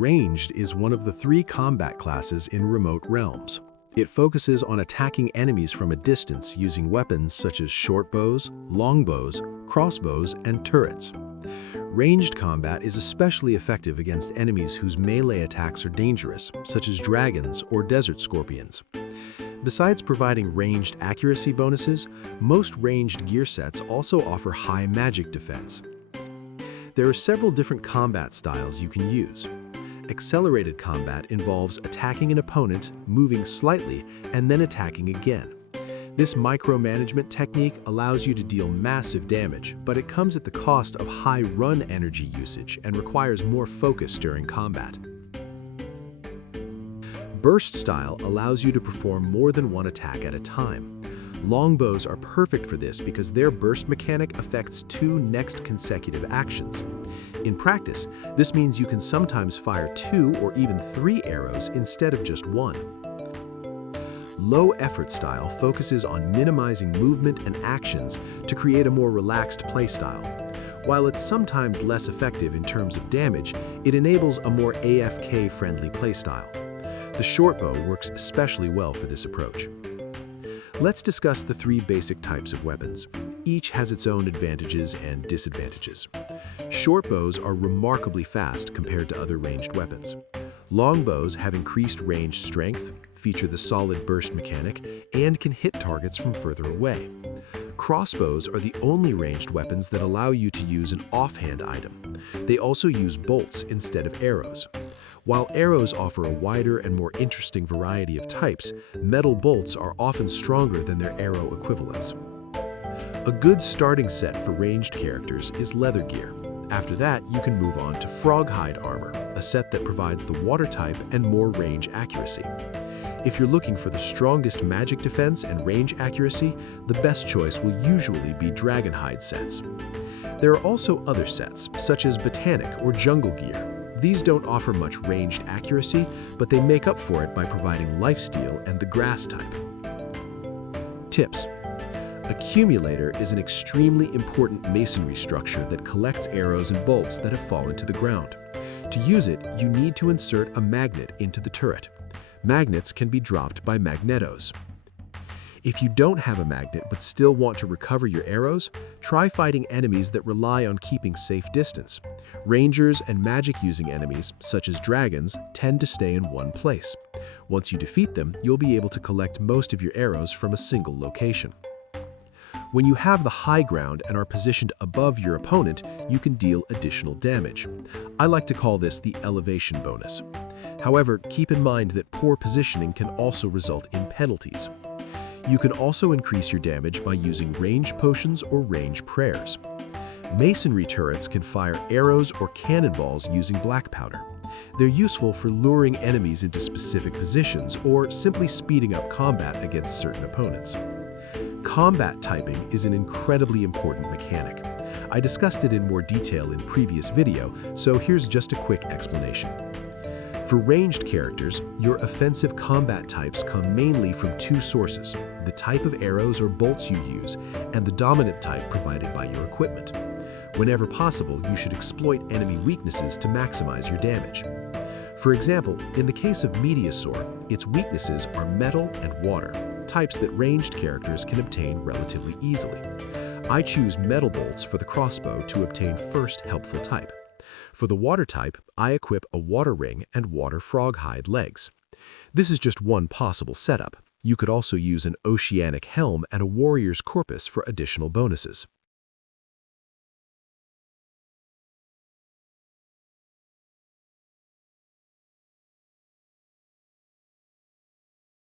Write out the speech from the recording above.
Ranged is one of the three combat classes in Remote Realms. It focuses on attacking enemies from a distance using weapons such as short bows, long bows, crossbows, and turrets. Ranged combat is especially effective against enemies whose melee attacks are dangerous, such as dragons or desert scorpions. Besides providing ranged accuracy bonuses, most ranged gear sets also offer high magic defense. There are several different combat styles you can use. Accelerated combat involves attacking an opponent, moving slightly, and then attacking again. This micromanagement technique allows you to deal massive damage, but it comes at the cost of high run energy usage and requires more focus during combat. Burst style allows you to perform more than one attack at a time. Longbows are perfect for this because their burst mechanic affects two next consecutive actions. In practice, this means you can sometimes fire 2 or even 3 arrows instead of just 1. Low effort style focuses on minimizing movement and actions to create a more relaxed playstyle. While it's sometimes less effective in terms of damage, it enables a more AFK-friendly playstyle. The short bow works especially well for this approach. Let's discuss the 3 basic types of weapons. Each has its own advantages and disadvantages. Short bows are remarkably fast compared to other ranged weapons. Long bows have increased range strength, feature the solid burst mechanic, and can hit targets from further away. Crossbows are the only ranged weapons that allow you to use an offhand item. They also use bolts instead of arrows. While arrows offer a wider and more interesting variety of types, metal bolts are often stronger than their arrow equivalents. A good starting set for ranged characters is leather gear. After that, you can move on to froghide armor, a set that provides the water type and more range accuracy. If you're looking for the strongest magic defense and range accuracy, the best choice will usually be dragonhide sets. There are also other sets, such as botanic or jungle gear. These don't offer much ranged accuracy, but they make up for it by providing lifesteal and the grass type. Tips. Accumulator is an extremely important masonry structure that collects arrows and bolts that have fallen to the ground. To use it, you need to insert a magnet into the turret. Magnets can be dropped by magnetos. If you don't have a magnet but still want to recover your arrows, try fighting enemies that rely on keeping safe distance. Rangers and magic-using enemies, such as dragons, tend to stay in one place. Once you defeat them, you'll be able to collect most of your arrows from a single location. When you have the high ground and are positioned above your opponent, you can deal additional damage. I like to call this the elevation bonus. However, keep in mind that poor positioning can also result in penalties. You can also increase your damage by using range potions or range prayers. Masonry turrets can fire arrows or cannonballs using black powder. They're useful for luring enemies into specific positions or simply speeding up combat against certain opponents. Combat typing is an incredibly important mechanic. I discussed it in more detail in previous video, so here's just a quick explanation. For ranged characters, your offensive combat types come mainly from 2 sources: the type of arrows or bolts you use, and the dominant type provided by your equipment. Whenever possible, you should exploit enemy weaknesses to maximize your damage. For example, in the case of Meteosaur, its weaknesses are metal and water, types that ranged characters can obtain relatively easily. I choose metal bolts for the crossbow to obtain first helpful type. For the water type, I equip a water ring and water froghide legs. This is just one possible setup. You could also use an oceanic helm and a warrior's corpus for additional bonuses.